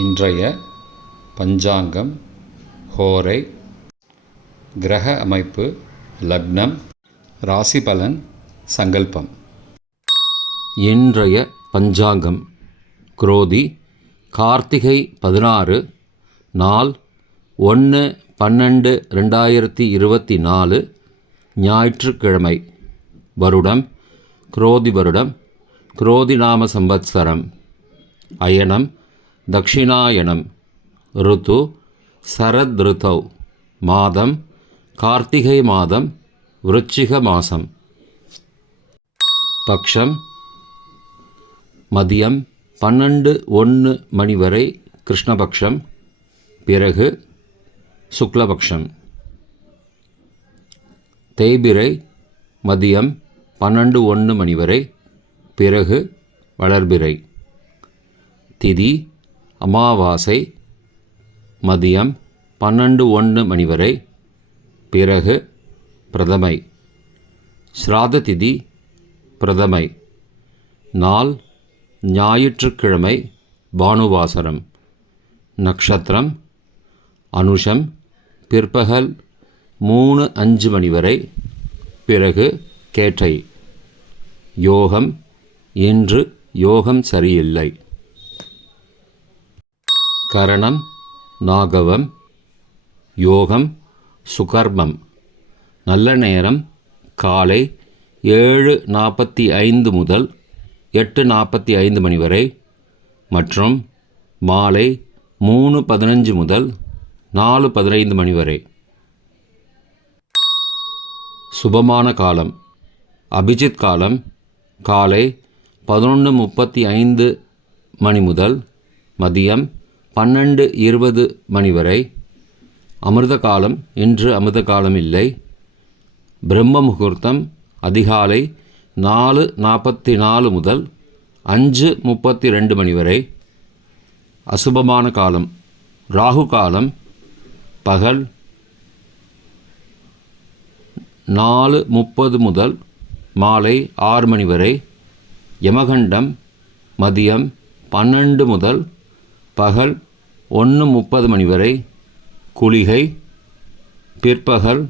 இன்றைய பஞ்சாங்கம், ஹோரை, கிரக அமைப்பு, லக்னம், ராசி பலன், சங்கல்பம். இன்றைய பஞ்சாங்கம் குரோதி கார்த்திகை 16, நாள் 1/12/2024, ஞாயிற்றுக்கிழமை. வருடம் குரோதி வருடம், குரோதி நாம சம்பத்சரம். அயனம் தக்ஷிணாயனம். ருத்து சரத் ருத்தௌ. மாதம் கார்த்திகை மாதம், விருச்சிக மாதம். பக்ஷம் மதியம் 12:01 மணி வரை கிருஷ்ணபக்ஷம், பிறகு சுக்லபக்ஷம். தேய்பிறை மதியம் 12:01 மணி வரை, பிறகு வளர்பிறை. திதி அமாவாசை மதியம் 12:01 மணி வரை, பிறகு பிரதமை. ஸ்ராத திதி பிரதமை. நாள் ஞாயிற்றுக்கிழமை, பானுவாசரம். நக்ஷத்திரம் அனுஷம், பிற்பகல் 3:05 மணி வரை, பிறகு கேட்டை. யோகம் இன்று யோகம் சரியில்லை. கரணம் நாகவம். யோகம் சுகர்மம். நல்ல நேரம் காலை 7:45 முதல் 8:45 மணி வரை மற்றும் மாலை 3:15 முதல் 4:15 மணி வரை. சுபமான காலம் அபிஜித் காலம் காலை 11:35 மணி முதல் மதியம் 12:20 மணி வரை. அமிர்த காலம் இன்று அமிர்த காலம் இல்லை. பிரம்ம முகூர்த்தம் அதிகாலை 4:44 முதல் 5:32 மணி வரை. அசுபமான காலம் ராகு காலம் பகல் 4:30 முதல் மாலை 6 மணி வரை. யமகண்டம் மதியம் 12 முதல் பகல் 1:30 மணி வரை. குளிகை பிற்பகல்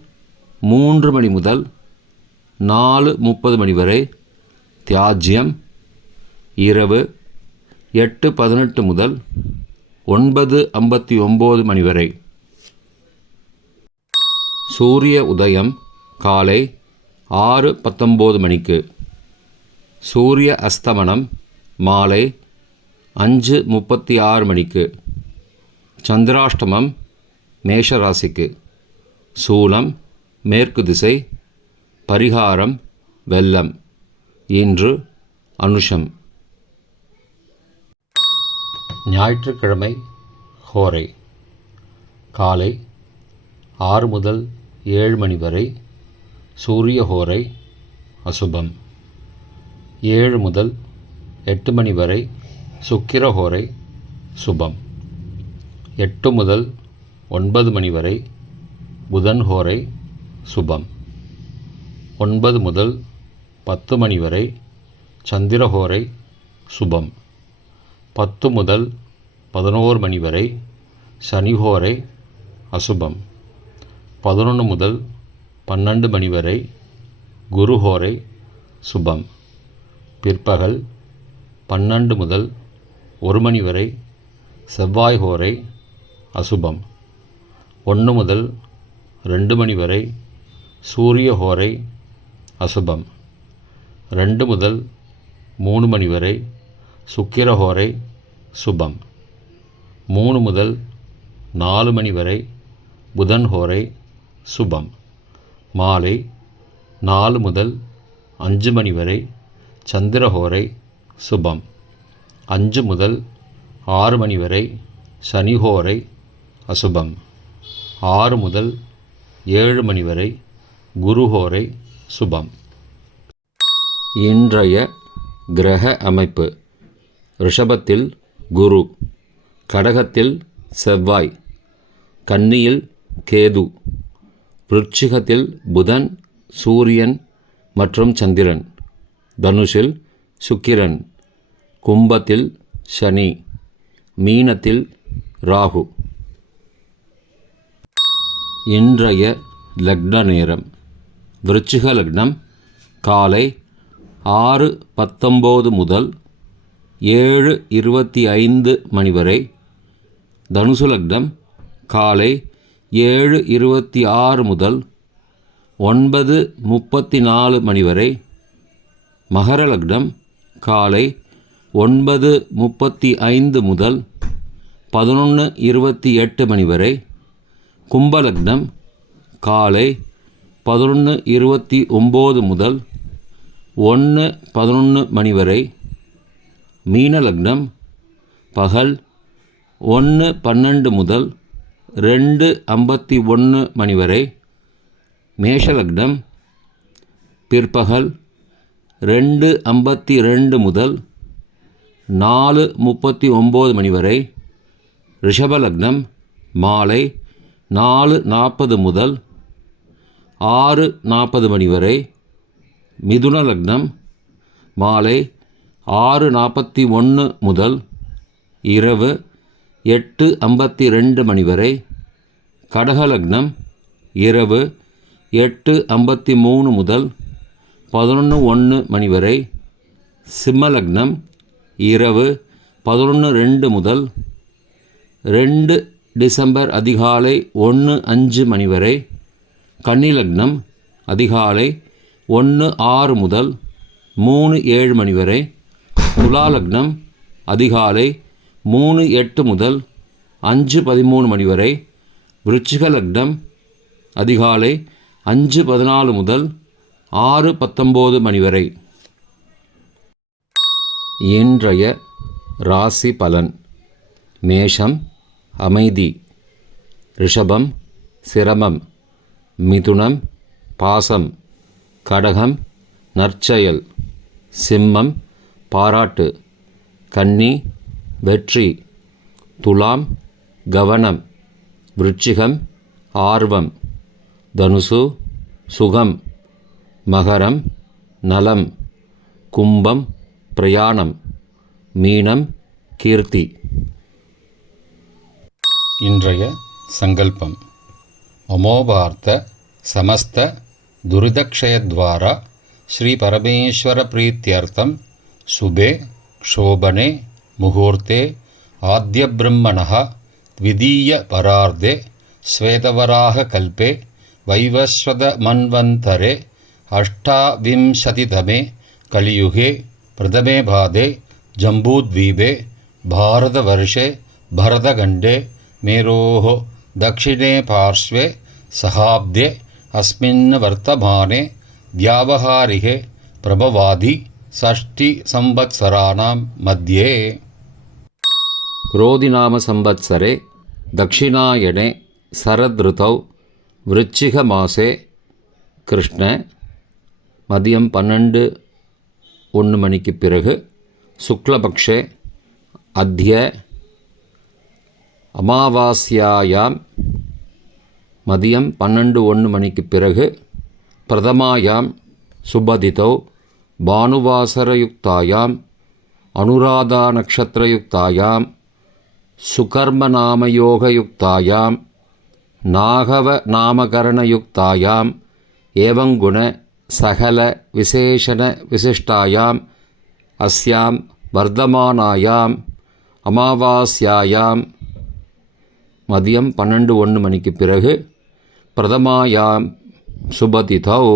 3 மணி முதல் 4:30 மணி வரை. தியாஜ்யம் இரவு 8:18 முதல் 9:59 மணி வரை. சூரிய உதயம் காலை 6:19 மணிக்கு. சூரிய அஸ்தமனம் மாலை 5:36 மணிக்கு. சந்திராஷ்டமம் மேஷராசிக்கு. சூலம் மேற்கு திசை. பரிகாரம் வெல்லம். இன்று அனுஷம். ஞாயிற்றுக்கிழமை ஹோரை காலை 6 முதல் 7 மணி வரை சூரிய ஹோரை அசுபம். 7 முதல் 8 மணி வரை சுக்கிர ஹோரை சுபம். 8 முதல் 9 மணி வரை புதன் ஹோரை சுபம். 9 முதல் 10 மணி வரை சந்திர ஹோரை சுபம். 10 முதல் 11 மணி வரை சனி ஹோரை அசுபம். 11 முதல் 12 மணி வரை குரு ஹோரை சுபம். பிற்பகல் 12 முதல் 1 மணி வரை செவ்வாய் ஹோரை அசுபம். 1 முதல் 2 மணி வரை சூரிய ஹோரை அசுபம். 2 முதல் 3 மணி வரை சுக்கிர ஹோரை சுபம். 3 முதல் 4 மணி வரை புதன் ஹோரை சுபம். மாலை 4 முதல் 5 மணி வரை சந்திர ஹோரை சுபம். 5 முதல் 6 மணி வரை சனி ஹோரை அசுபம். 6 முதல் 7 மணி வரை குரு ஹோரை சுபம். இன்றைய கிரக அமைப்பு. ரிஷபத்தில் குரு, கடகத்தில் செவ்வாய், கன்னியில் கேது, விருச்சிகத்தில் புதன், சூரியன் மற்றும் சந்திரன், தனுஷில் சுக்கிரன், கும்பத்தில் சனி, மீனத்தில் ராகு. இன்றைய லக்ன நேரம். விருச்சிக லக்னம் காலை 6:19 முதல் 7:25 மணி வரை. தனுசு லக்னம் காலை 7:26 முதல் 9:34 மணி வரை. மகர லக்னம் காலை 9:35 முதல் 11:28 மணி வரை. கும்ப லக்னம் காலை 11:29 முதல் 1:11 மணி வரை. மீன லக்னம் பகல் 1:12 முதல் 2:51 மணி வரை. மேஷ லக்னம் பிற்பகல் 2:52 முதல் 4:39 மணி வரை. ரிஷப லக்னம் மாலை 4:40 முதல் 6:40 மணி வரை. மிதுன லக்னம் மாலை 6:41 முதல் இரவு 8:52 மணி வரை. கடக லக்னம் இரவு 8:53 முதல் 11:01 மணி வரை. சிம்ம லக்னம் இரவு 11:02 முதல் 2 டிசம்பர் அதிகாலை 1:05 மணி வரை. கன்னி லக்னம் அதிகாலை 1:06 முதல் 3:07 மணி வரை. துலா லக்னம் அதிகாலை 3:08 முதல் 5:13 மணி வரை. விருச்சிக லக்னம் அதிகாலை 5:14 முதல் 6:19 மணி வரை. இன்றைய ராசி பலன். மேஷம் அமைதி, ரிஷபம் சிரமம், மிதுனம் பாசம், கடகம் நற்செயல், சிம்மம் பாராட்டு, கன்னி வெற்றி, துலாம் கவனம், விருச்சிகம் ஆர்வம், தனுசு சுகம், மகரம் நலம், கும்பம் பிரயாணம், மீனம் கீர்த்தி. இன்றைய சங்கல்பம். அமோபார்த்த சமஸ்த துரிதக்ஷயத்வாரா ஸ்ரீ பரமேஸ்வர பிரீத்யர்த்தம் சுபே க்ஷோபனே முகூர்த்தே ஆத்ய பிரம்மணः த்விதீய பரார்த்தே ஸ்வேதவராக கல்பே வைவஸ்வத மன்வந்தரே அஷ்டாவிம்சதிதமே கலியுகே பிரதமே பாதே ஜம்பூத்வீபே பாரதவர்ஷே பரதகண்டே மேரோः दक्षिणे पार्श्वे सहाब्दे अस्मिन् वर्तमाने व्यावहारिके प्रभवादि षष्टिसंवत्सराणां मध्ये. क्रोधिनाम संवत्सरे दक्षिणायने शरदृतौ விருச்சிகமாசே கிருஷ்ண மதியம் 12:01 மணிக்கு பிறகு சுக்லபக்ஷே அத்ய அமாவாஸ்யாயாம் மதியம் 12:01 மணிக்கு பிறகு பிரதமாயாம் சுபதிதௌ பானுவாசரயுக்தாயாம் அனுராதா நக்ஷத்திரயுக்தாயாம் சுகர்மநாமயோகயுக்தாயாம் நாகவ நாமகரணயுக்தாயாம் ஏவங்குண சகல விசேஷண விசிஷ்டாயாம் அஸ்யாம் வர்தமானாயாம் அமாவாஸ்யாயாம் மதியம் 12:01 மணிக்கு பிறகு பிரதமாயாம் சுபதிதௌ